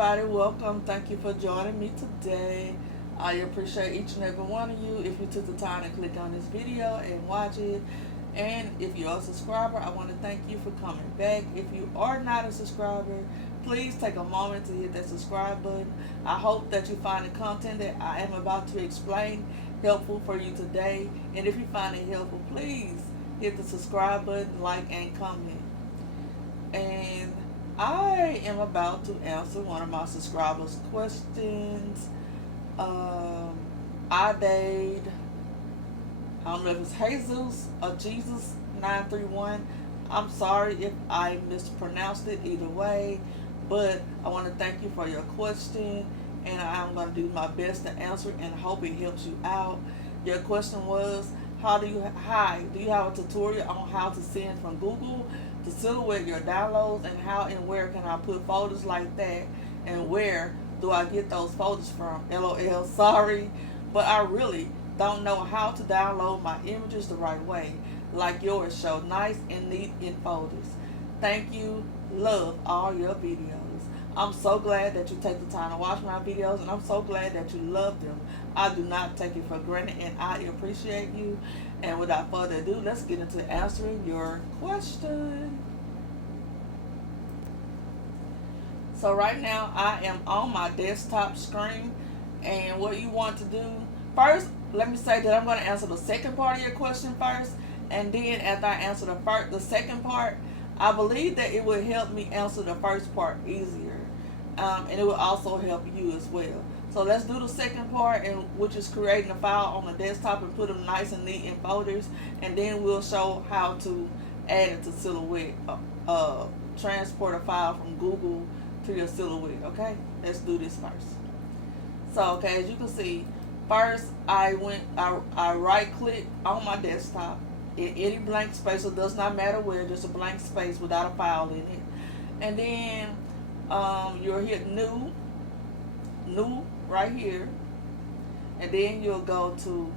Everybody, welcome. Thank you for joining me today. I appreciate each and every one of you. If you took the time to click on this video and watch it, and if you're a subscriber, I want to thank you for coming back. If you are not a subscriber, please take a moment to hit that subscribe button. I hope that you find the content that I am about to explain helpful for you today. And if you find it helpful, please hit the subscribe button, like, and comment. And I am about to answer one of my subscribers' questions. I did. I don't know if it's Jesus or Jesus 931. I'm sorry if I mispronounced it either way, but I want to thank you for your question, and I'm going to do my best to answer and hope it helps you out. Your question was, do you have a tutorial on how to send from Google to Silhouette your downloads, and how and where can I put folders like that, and where do I get those folders from? LOL, sorry, but I really don't know how to download my images the right way, like yours show nice and neat in folders. Thank you, love all your videos. I'm so glad that you take the time to watch my videos, and I'm so glad that you love them. I do not take it for granted, and I appreciate you. And without further ado, let's get into answering your question. So right now, I am on my desktop screen, and what you want to do, first, let me say that I'm going to answer the second part of your question first, and then after I answer the second part, I believe that it will help me answer the first part easier, and it will also help you as well. So let's do the second part, which is creating a file on the desktop and put them nice and neat in folders, and then we'll show how to add it to Silhouette, transport a file from Google to your Silhouette. Okay, let's do this first. So okay, as you can see, first I right click on my desktop in any blank space. It does not matter where, just a blank space without a file in it, and then you'll hit new right here, and then you'll go to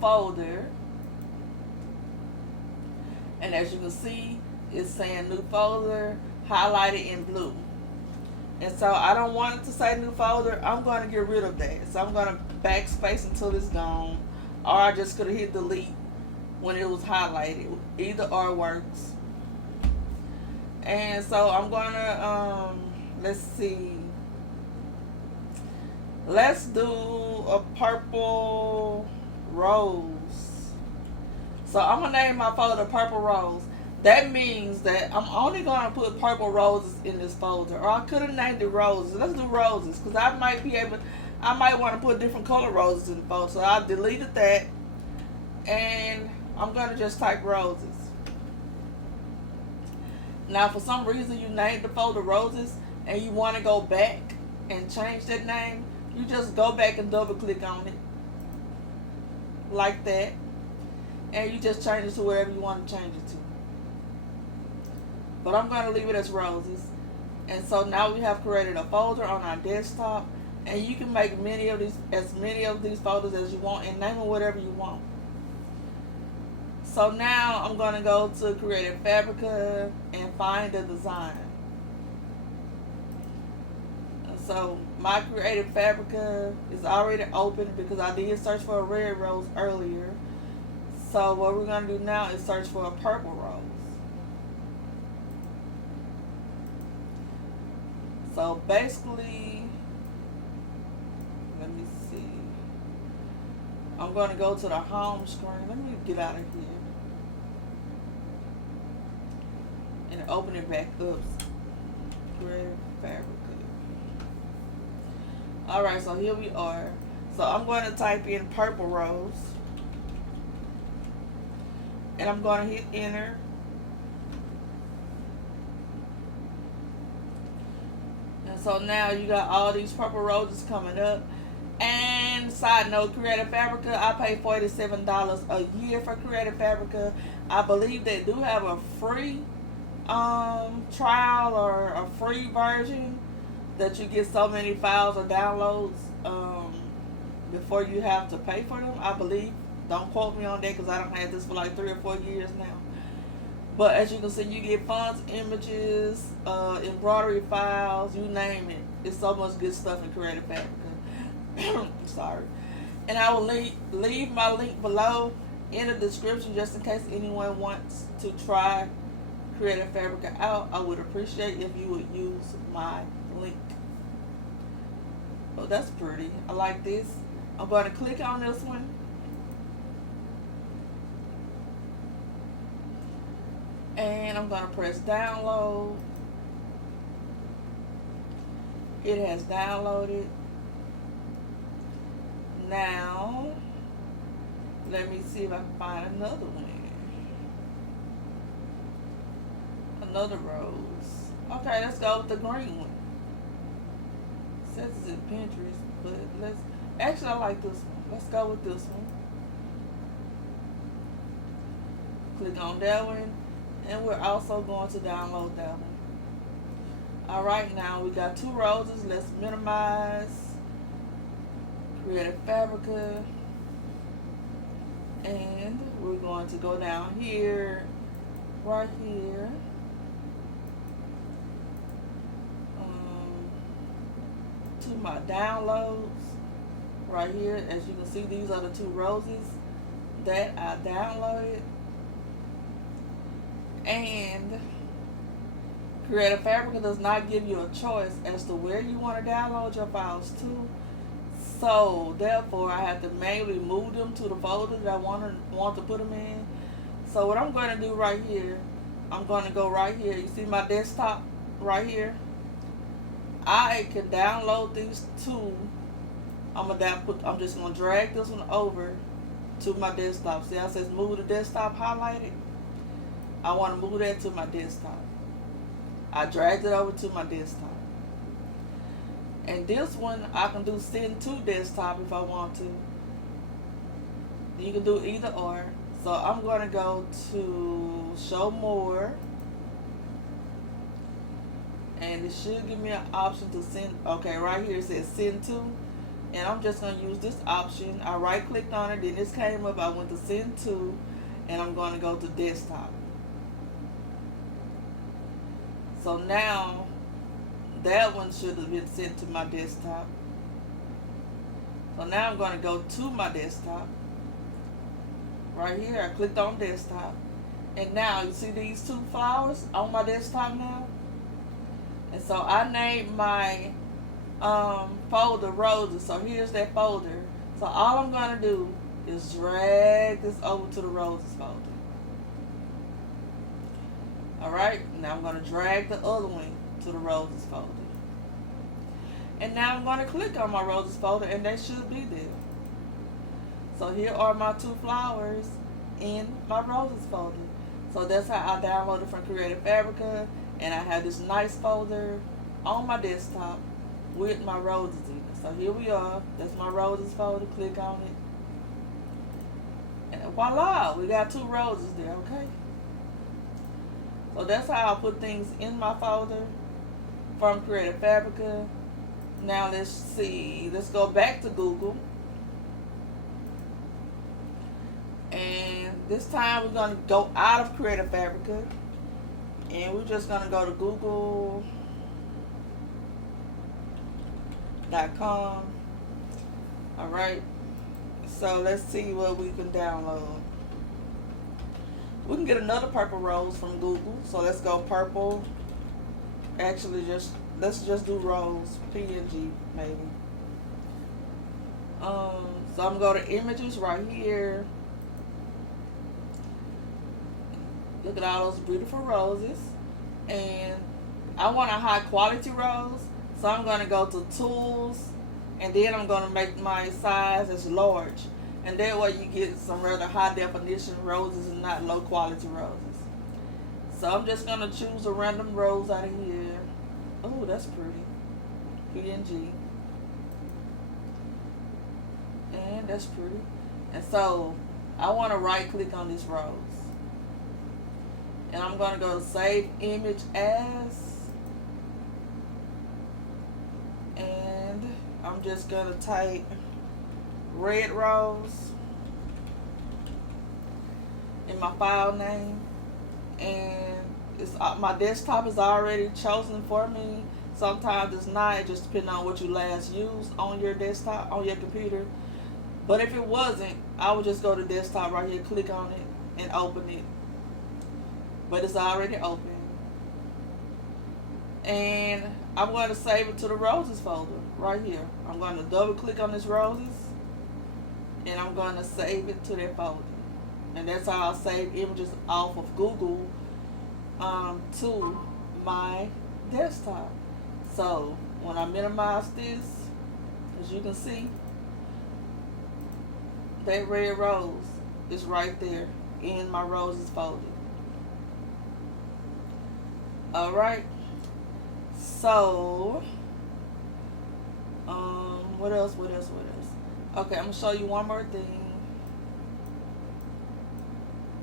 folder, and as you can see, it's saying new folder highlighted in blue. And so I don't want it to say new folder. I'm going to get rid of that. So I'm going to backspace until it's gone, or I just could have hit delete when it was highlighted. Either or works. And so I'm going to let's see. Let's do a purple rose. So I'm going to name my folder Purple Rose. That means that I'm only going to put purple roses in this folder. Or I could have named it roses. Let's do roses, because I might want to put different color roses in the folder. So I deleted that, and I'm going to just type roses. Now, for some reason, you named the folder roses, and you want to go back and change that name, you just go back and double click on it like that, and you just change it to wherever you want to change it to. But I'm going to leave it as roses. And so now we have created a folder on our desktop, and you can make as many of these folders as you want and name them whatever you want. So now I'm going to go to Creative Fabrica and find the design. So my Creative Fabrica is already open because I did search for a red rose earlier. So what we're going to do now is search for a purple rose. So basically, let me see. I'm going to go to the home screen. Let me get out of here and open it back up. Creative Fabrica. Alright, so here we are. So I'm going to type in purple rose, and I'm going to hit enter. And so now you got all these purple roses coming up. And side note, Creative Fabrica, I pay $47 a year for Creative Fabrica. I believe they do have a free trial or a free version that you get so many files or downloads before you have to pay for them, I believe. Don't quote me on that, because I don't have this for like 3 or 4 years now. But as you can see, you get fonts, images, embroidery files, you name it. It's so much good stuff in Creative Fabrica. Sorry. And I will leave my link below in the description just in case anyone wants to try Creative Fabrica out. I would appreciate if you would use my link. Oh, that's pretty. I like this. I'm going to click on this one. And I'm going to press download. It has downloaded. Now, let me see if I can find another one. Another rose. Okay, let's go with the green one. It says it's in Pinterest, but actually I like this one. Let's go with this one. Click on that one, and we're also going to download that one. Alright, now we got 2 roses. Let's minimize Creative Fabrica, and we're going to go down here, right here, to my downloads, right here. As you can see, these are the 2 roses that I downloaded. And Creative Fabrica does not give you a choice as to where you want to download your files to. So therefore, I have to manually move them to the folder that I want to put them in. So what I'm going to do right here, I'm going to go right here. You see my desktop right here? I can download these 2. I'm just going to drag this one over to my desktop. See how it says move to desktop highlighted? I want to move that to my desktop. I dragged it over to my desktop. And this one, I can do send to desktop if I want to. You can do either or. So I'm going to go to show more. And it should give me an option to send. Okay, right here it says send to. And I'm just going to use this option. I right clicked on it. Then this came up. I went to send to. And I'm going to go to desktop. So now, that one should have been sent to my desktop. So now I'm going to go to my desktop. Right here, I clicked on desktop. And now, you see these 2 flowers on my desktop now? And so I named my folder roses. So here's that folder. So all I'm going to do is drag this over to the roses folder. Alright, now I'm going to drag the other one to the roses folder. And now I'm going to click on my roses folder, and they should be there. So here are my 2 flowers in my roses folder. So that's how I downloaded from Creative Fabrica, and I have this nice folder on my desktop with my roses in it. So here we are. That's my roses folder. Click on it. And voila, we got 2 roses there, okay? So that's how I put things in my folder from Creative Fabrica. Now let's see. Let's go back to Google. And this time we're going to go out of Creative Fabrica. And we're just going to go to google.com. Alright. So let's see what we can download. We can get another purple rose from Google. So let's go purple. Actually, let's just do rose. PNG maybe. So I'm going to images right here. Look at all those beautiful roses. And I want a high quality rose. So I'm going to go to tools. And then I'm going to make my size as large. And that way you get some rather high definition roses and not low quality roses. So I'm just going to choose a random rose out of here. Oh, that's pretty. PNG. And that's pretty. And so I want to right click on this rose. And I'm going to go to save image as. And I'm just going to type red rose in my file name, and it's my desktop is already chosen for me, Sometimes it's not. It just depends on what you last used on your desktop, on your computer. But if it wasn't, I would just go to desktop right here, click on it, and open it. But it's already open. And I'm going to save it to the roses folder right here. I'm going to double click on this roses, and I'm going to save it to that folder. And that's how I save images off of Google to my desktop. So when I minimize this, as you can see, that red rose is right there in my roses folder. Alright. So what else? Okay, I'm gonna show you one more thing.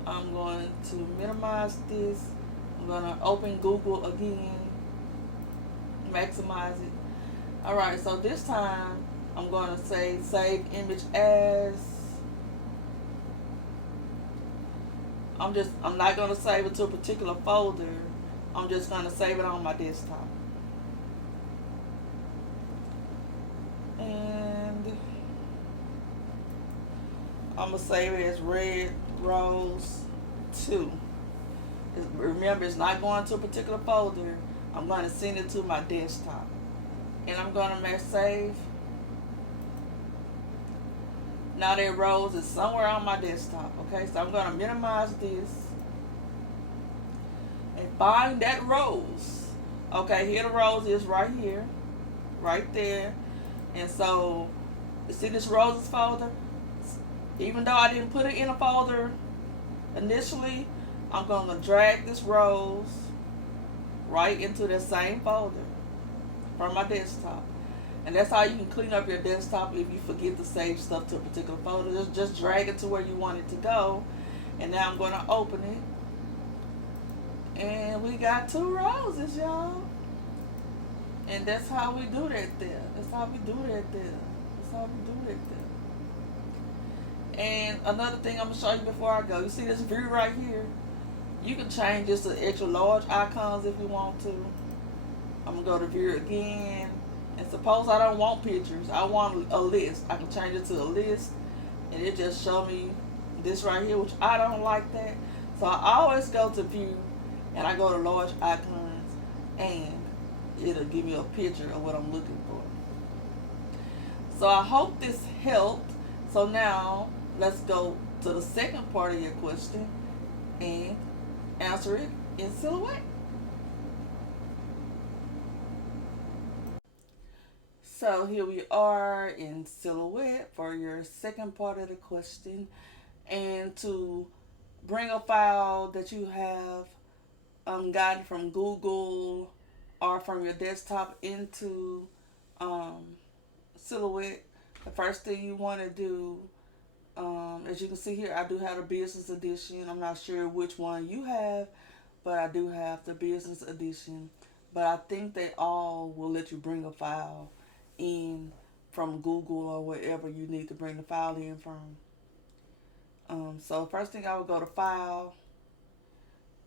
I'm going to minimize this. I'm gonna open Google again, maximize it. Alright, so this time I'm gonna say save image as. I'm not gonna save it to a particular folder. I'm just gonna save it on my desktop. And I'm gonna save it as Red Rose 2. Remember, it's not going to a particular folder. I'm going to send it to my desktop. And I'm going to mash save. Now that rose is somewhere on my desktop. Okay, so I'm going to minimize this. And find that rose. Okay, here the rose is right here. Right there. And so, you see this roses folder? Even though I didn't put it in a folder initially, I'm going to drag this rose right into the same folder from my desktop. And that's how you can clean up your desktop if you forget to save stuff to a particular folder. Just drag it to where you want it to go. And now I'm going to open it. And we got 2 roses, y'all. And that's how we do that there. That's how we do that there. That's how we do that there. And another thing I'm going to show you before I go. You see this view right here? You can change this to extra large icons if you want to. I'm going to go to view again. And suppose I don't want pictures. I want a list. I can change it to a list. And it just show me this right here, which I don't like that. So I always go to view. And I go to large icons. And it'll give me a picture of what I'm looking for. So I hope this helped. So now let's go to the second part of your question and answer it in Silhouette. So here we are in Silhouette for your second part of the question. And to bring a file that you have gotten from Google or from your desktop into Silhouette, the first thing you want to do, as you can see here, I do have a business edition. I'm not sure which one you have, but I do have the business edition. But I think they all will let you bring a file in from Google or wherever you need to bring the file in from. So first thing, I will go to File,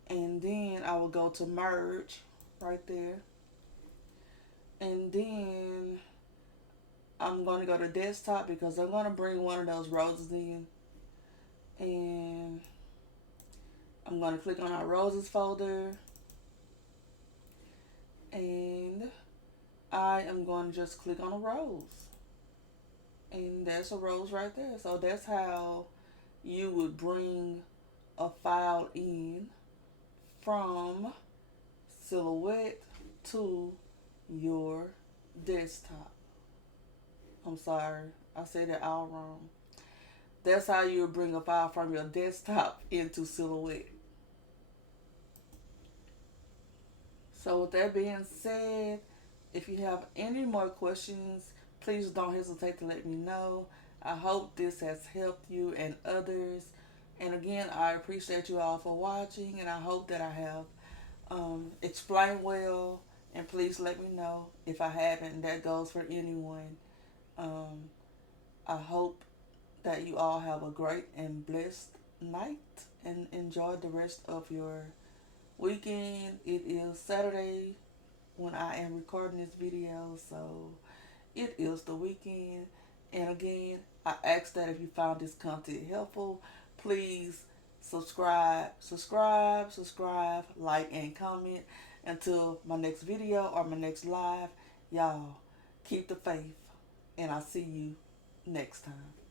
and then I will go to Merge right there. And then I'm going to go to Desktop because I'm going to bring one of those roses in. And I'm going to click on our roses folder. And I am going to just click on a rose. And that's a rose right there. So that's how you would bring a file in from Silhouette to your desktop. I'm sorry, I said that all wrong. That's how you would bring a file from your desktop into Silhouette. So with that being said, if you have any more questions, please don't hesitate to let me know. I hope this has helped you and others. And again, I appreciate you all for watching, and I hope that I have explained well. And please let me know if I haven't. That goes for anyone. I hope that you all have a great and blessed night and enjoy the rest of your weekend. It is Saturday, when I am recording this video. So it is the weekend. And again, I ask that if you found this content helpful, please subscribe, like, and comment. Until my next video or my next live, y'all keep the faith. And I'll see you next time.